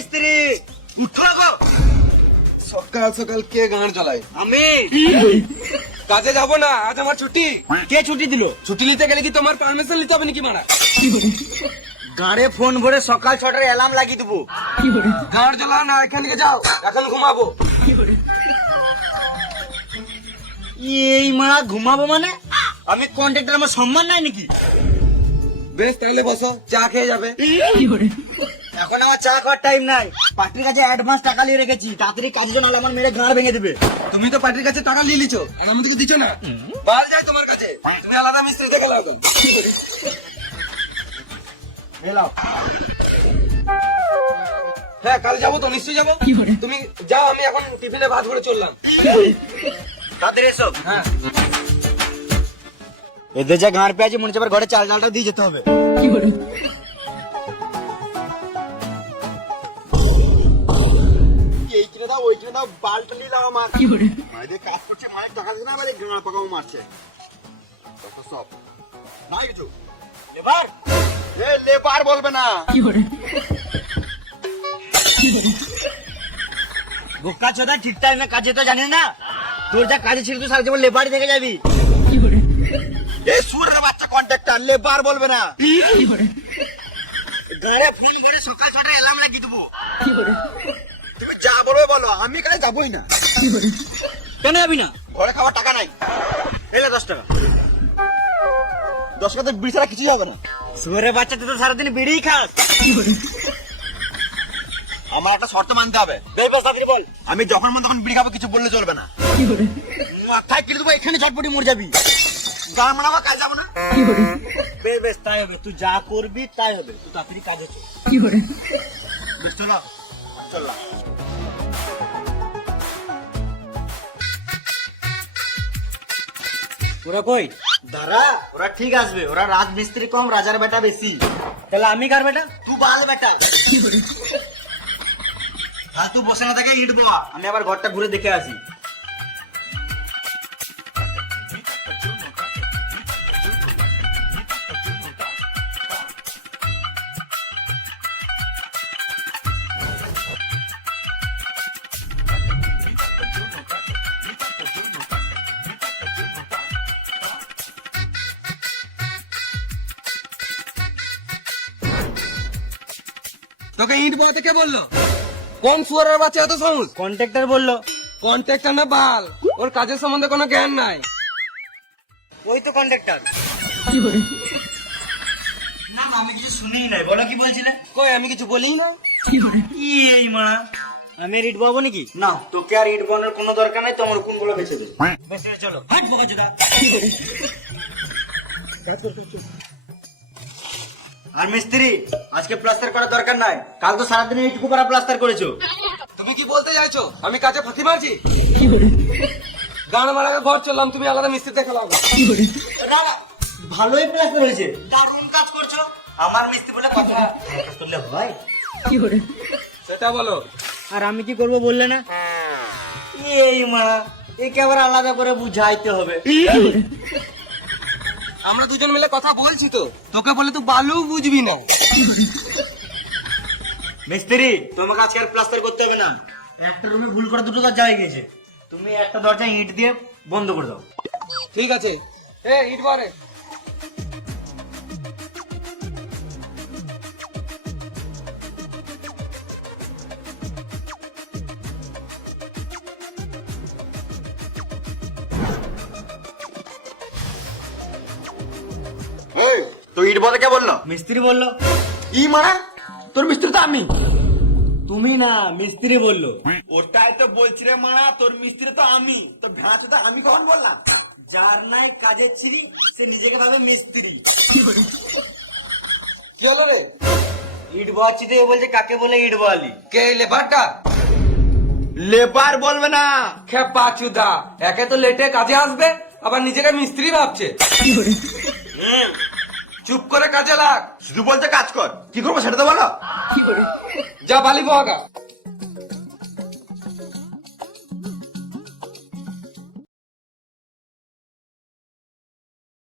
মিস্ত্রি উঠো গো। সকাল সকাল কে গান চালায়? আমি। কাজে যাবো না, আজ আমার ছুটি। কে ছুটি দিল? ছুটি নিতে গেলে কি তোমার পারমিশন নিতে হবে নাকি মারা? গাড়ে ফোন ভরে সকাল 6টার অ্যালার্ম লাগিয়ে দেবো। গান চালা না, এখান থেকে যাও, এখন ঘুমাবো। এই মারা ঘুমাবো মানে? আমি কন্ট্রাক্টর, আমার সম্মান নাই নাকি? বেশ তাহলে বসো, চা খেয়ে যাবে। এখন আমার চা খাওয়ার টাইম নাই। পার্টির কাছে অ্যাডভান্স টাকা নিয়ে রেখেছি, তাড়াতাড়ি কাজ জন্য আমার মেরে গাঁড় ভেঙে দেবে। তুমি তো পার্টির কাছে টাকা নিয়ে লিছো, আর আমাদেরকে দিচ্ছ না। বাল যায় তোমার কাছে, তুমি আলাদা মিস্ত্রি দেখে লাও তো। মেলাও। হ্যাঁ কাল যাবো তো, নিশ্চয়ই যাবো। তুমি যাও, আমি এখন টিফিনে ভাত করে চললাম। তাদের এসব হ্যাঁ এদের যা গাঁড় পেয়েছে মনে হচ্ছে আবার ঘরে চাল ডালটা দিয়ে যেতে হবে। এই কিনে দাও, ওই কিনে দাও, বালটা নিলাম আমার। মায়েদের কাজ করছে, মায়ের টাকা দিচ্ছে না, আবার গাঁড় পাকাও মারছে। কত সব নাই কিছু। লেবার লেবার বলবে না। বোকা চোদা, ঠিক টাইমে কাজে তো জানিস না। তোর যা কাজে ছিল তুই সারা জীবন লেবারই থেকে যাবি। এই সুরের বাচ্চা কন্ট্রাক্টর, লেবার বলবে না। গাড়ে ফোন করে সকাল 6টায় অ্যালার্ম লাগিয়ে দেবো। তুমি যা বলবে বলো, আমি কাজে যাবোই না। কেন যাবি না? ঘরে খাওয়ার টাকা নাই। এলে 10 টাকা। 10 টাকা বিড়ি ছাড়া কিছুই হবে না। সুরের বাচ্চা, তুই তো সারাদিন বিড়িই খাস। আমার একটা শর্ত মানতে হবে। বল। আমি যখন মন তখন বিড়ি খাবো, কিছু বললে চলবে না। মাথায় কেটে দেবো, এখানে ঝটপটি মরে যাবি। গান মানাবো, কাজ যাবো না। বেশ তাই হবে, তুই যা করবি তাই হবে। তুই তাড়াতাড়ি কাজে চল। বেশ চলো, চললাম। ওরা কই? দাঁড়া, ওরা ঠিক আসবে। ওরা রাজমিস্ত্রি কম, রাজার বেটা বেশি। তাহলে আমি কার বেটা? তুই বাল বেটা। আর তুই বসে না থাকে, ইট বাবা, আমি আবার ঘরটা ঘুরে দেখে আসি। তোকে ইট বানাতে কে বললো? কোন সুয়ারের বাচ্চা এত সাহস? কন্ট্রাক্টর বললো। কন্ট্রাক্টর না বাল, ওর কাজের সম্বন্ধে কোনো জ্ঞান নাই। ওই তো কন্ট্রাক্টর। না আমি কিছু শুনেই নাই, বলো কি বলছিলে? কই আমি কিছু বলি না। এই মা, আমি ইট বাবু নাকি? না, তোকে আর ইট বানানোর কোনো দরকার নাই। তোমার কোন গুলো বেঁচে দে। বেশ চলো, হাট বোকা চোদা। আর মিস্ত্রি, আজকে প্লাস্টার করার দরকার নাই। কাল তো সারাদিন এইটুকু পারা প্লাস্টার করেছো। তুমি কি বলতে চাইছো আমি কাজে ফাঁকি মারছি? গান মারাকে ঘর চললাম, তুমি আলাদা মিস্ত্রি দেখে লাও। ভালোই প্লাস্টার হয়েছে, দারুণ কাজ করছো। আমার মিস্ত্রি বলে কথা করলে ভাই। সেটা বলো। আর আমি কি করব বললে না? এই মা, একে আবার আলাদা করে বুঝাইতে হবে। আমরা দুজন মিলে কথা বলছি তো, তোকে বলে তুই বালু বুঝবি না। মিস্ত্রি, তোমাকে আজকে আর প্লাস্টার করতে হবে না। একটা রুমে ভুল করে দুটো দরজা হয়ে গেছে। তুমি একটা দরজা ইট দিয়ে বন্ধ করে দাও। ঠিক আছে। এ ইট বারে। তো ইট বলতে কে বললো? মিস্ত্রি বললো। ই মারা, তোর মিস্ত্রি তো আমি। তুমি না, মিস্ত্রি বললো। ওটাই তো বলছি রে মারা, তোর মিস্ত্রি তো আমি। তো ভ্যাঁস তো আমি কখন বললাম? যার নাই কাজের ছিরি, সে নিজেকে ভাবে মিস্ত্রি। কি হলো রে? ইট বাচ্চি দিয়ে বলছে কাকে বলে ইট বালি? কে লেবারটা? লেবার বলবে না। খেপা চুদা, একে তো লেটে কাজে আসবে, আবার নিজেকে মিস্ত্রি ভাবছে। চুপ করে কাজে লাগ। শুধু বলতে কাজ কর, কি করবো সেটা তো বলো। যা বালি বহাগা।